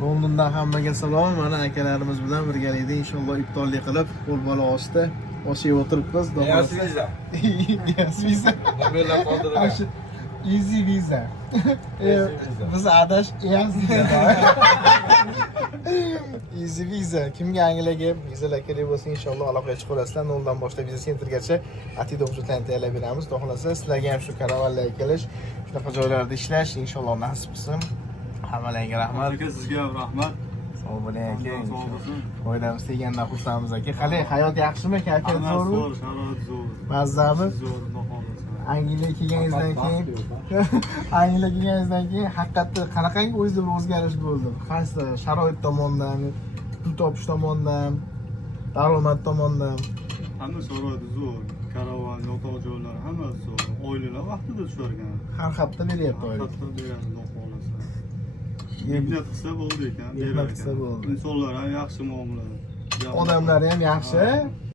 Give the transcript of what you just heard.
Londondan hammaga salom. Mana akalarimiz bilan birgalikda inshaalloh iftorlik qilib, qo'l bola ostida oshib o'tiribmiz. Yes visa. Yes visa. Nimalar qoldirgan? Easy visa. visa. Biz adash yes visa. Easy visa. Kimga Angliyaga vizalar kerak bo'lsa inshaalloh aloqaga chiqaverasizlar. Noldan boshlab viza sentrgacha atida hujjatlarni tayyorlab beramiz. Xudo xolasa sizlarga ham shu karavanlarga kelish, shunaqa joylarda ishlash inshaalloh nasib qilsin. Hammalarga rahmat. Aka sizga ham rahmat. Sog' bo'ling aka. Sog' bo'lsin. Foydamiz tegandan xursandmiz aka. Qalay, hayot yaxshimi? Kayfiyat zo'rmi? Zo'r, sharoit zo'r. Mazzami? Zo'r, noxolasa. Angliyaga kelganingizdan keyin Angliyaga kelganingizdan keyin haqiqatda qanaqangi o'zingizda bir o'zgarish bo'ldi? Qaysi sharoit tomonidan, pul topish tomonidan, daromad tomonidan? Hamma sharoiti zo'r. Karavan, yotoq joylar hammasi zo'r. Oilalar vaqtida tusharkan. Har hafta beryapti oylik. Hatto beradi noxolasa. Mehnat qilsa bo'ldi ekan. Mehnat qilsa bo'ldi. Insonlar ham yaxshi muomala. Odamlar ham yaxshi.